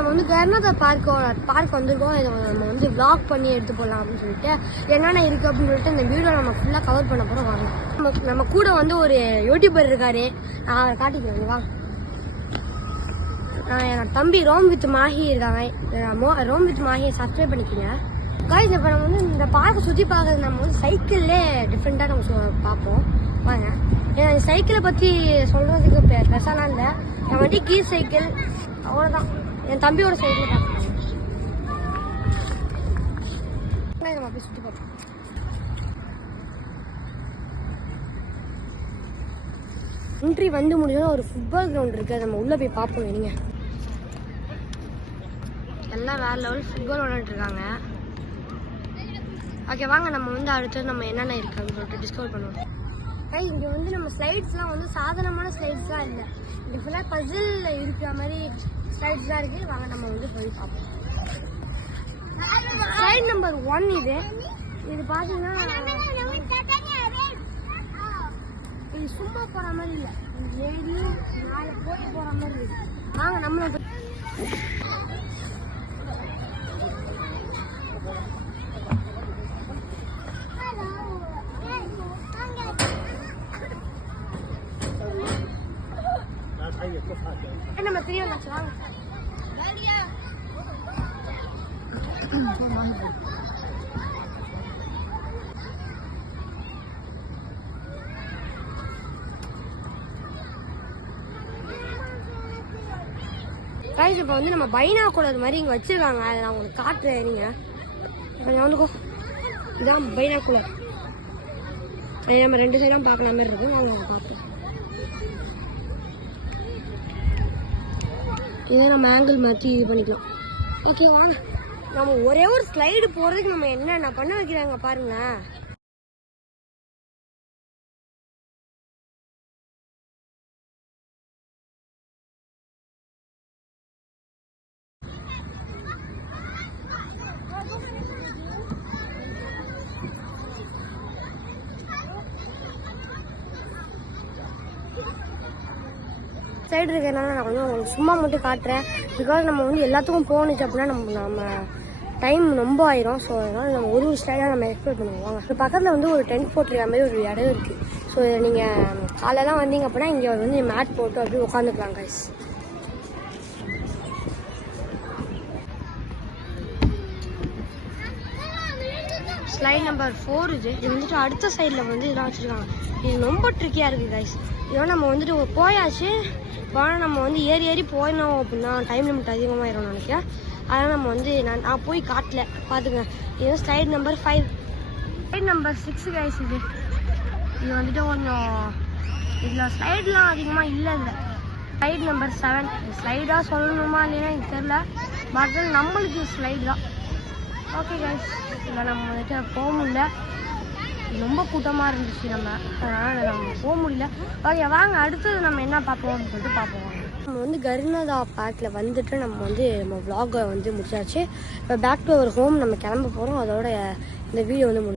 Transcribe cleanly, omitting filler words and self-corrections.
நம்ம வந்து கர்நாதா பார்க் வந்திருக்கோம். இதை நம்ம வந்து vlog பண்ணி எடுத்து போடலாம் அப்படின்னு சொல்லிட்டு என்னென்ன இருக்குது அப்படின்னு சொல்லிட்டு இந்த வீடியோ நம்ம ஃபுல்லாக கவர் பண்ண போகிறோம். வாங்க, நம்ம கூட வந்து ஒரு யூடியூபர் இருக்காரு, நான் அவரை காட்டிக்கிறேன். வாங்க, என் தம்பி ரோம் வித் மாஹி இருக்காங்க. ரோம் வித் மாஹியை சப்ஸ்கிரைப் பண்ணிக்கோங்க காய்ஸ். இப்போ நம்ம வந்து இந்த பார்க்கை சுற்றி பார்க்கறது நம்ம வந்து சைக்கிள்லே டிஃப்ரெண்ட்டாக நம்ம பார்ப்போம். வாங்க, என் சைக்கிளை பற்றி சொல்கிறதுக்கு பெருசாலாம் இல்லை. என் வண்டி கீர் சைக்கிள், அவ்வளோதான். என் தம்பியோட சைக்கிள் பார்க்கணும். நம்ம அப்படி சுற்றி பார்ப்போம். என்ட்ரி வந்து முடிஞ்சதும் ஒரு ஃபுட்பால் கிரவுண்ட் இருக்குது, நம்ம உள்ளே போய் பார்ப்போம். நீங்கள் எல்லாம் வேறு லெவல் ஃபுட்பால் விளையாண்டுருக்காங்க. ஓகே, வாங்க நம்ம வந்து அடுத்தது நம்ம என்னென்ன இருக்குது அப்படின்னு சொல்லிட்டு டிஸ்கவர் பண்ணுவோம். இங்கே வந்து நம்ம ஸ்லைட்ஸ்லாம் வந்து சாதாரணமான ஸ்லைட்ஸ்லாம் இல்லை, இங்கே ஃபுல்லாக பசில் இருக்கிற மாதிரி ஸ்லைட்ஸ் தான் இருக்குது. வாங்க நம்ம வந்து போய் பார்ப்போம். ஸ்லைட் நம்பர் 1 இது பார்த்தீங்கன்னா இது சும்மா போகிற மாதிரி இல்லை, ஏறி நாளை போய் போகிற மாதிரி இருக்கு. வாங்க நம்மளும் நம்ம தெரிய வந்தாச்சு. வாங்க, கைஸ் இப்போ வந்து நம்ம பைனாகுலர் மாதிரி இங்கே வச்சிருக்காங்க, அதை நான் உங்களுக்கு காட்டுறேன். நீங்கள் கொஞ்சம் வந்துக்கோ, இதான் பைனாகுலர். நம்ம 2 சைடும் பார்க்குற மாதிரி இருக்கும். நான் உங்களுக்கு பார்க்குறேன். இதை நம்ம ஆங்கிள் மாற்றி இது பண்ணிக்கலாம். ஓகேவா, நம்ம ஒரே ஒரு ஸ்லைடு போகிறதுக்கு நம்ம என்னென்ன பண்ண வைக்கிறாங்க பாருங்களேன். சைடு இருக்கிறதுனால நான் கொஞ்சம் உங்களுக்கு சும்மா மட்டும் காட்டுறேன். பிகாஸ் நம்ம வந்து எல்லாத்துக்கும் போணுச்சு அப்படின்னா நம்ம டைம் ரொம்ப ஆயிரும். ஸோ அதனால் நம்ம ஒரு ஸ்டைலாக நம்ம எக்ஸ்ப்ளோர் பண்ணுவோம். இப்போ பக்கத்தில் வந்து ஒரு டென்ட் போட்டுருக்க மாதிரி ஒரு இடம் இருக்குது. ஸோ நீங்கள் காலையெல்லாம் வந்தீங்க அப்படின்னா இங்கே வந்து மேட் போட்டு அப்படியே உட்காந்துக்கலாம் கைஸ். ஸ்லைட் நம்பர் 4 இது வந்துட்டு அடுத்த சைடில் வந்து இதெல்லாம் வச்சுருக்காங்க. இது ரொம்ப ட்ரிக்கியாக இருக்குது கைஸ். இதெல்லாம் நம்ம வந்துட்டு போயாச்சு, ஆனால் நம்ம வந்து ஏறி போயிடணும் அப்படின்னா டைம் லிமிட் அதிகமாகிடும் நினைக்கிறேன். அதனால் நம்ம வந்து நான் போய் காட்டல, பார்த்துங்க. இது slide number 5. Slide number 6 guys. இது வந்துட்டு கொஞ்சம் இதில் ஸ்லைட்லாம் அதிகமாக இல்லை. Slide number 7. ஸ்லைடாக சொல்லணுமா இல்லைன்னா எனக்கு தெரில, பட் நம்மளுக்கு ஸ்லைடு தான். ஓகே கைஸ், இல்லை நம்ம வந்துட்டு போக முடியல, ரொம்ப கூட்டமாக இருந்துச்சு. அதனால் நம்ம போக முடியல. ஓகே, வாங்க அடுத்தது நம்ம என்ன பார்ப்போம் சொல்லிட்டு பார்ப்போம். நம்ம வந்து கர்நாதா பார்க்கில் வந்துட்டு நம்ம vlog வந்து முடிச்சாச்சு. இப்போ பேக் டு அவர் ஹோம் நம்ம கிளம்ப போகிறோம். அதோட இந்த வீடியோ வந்து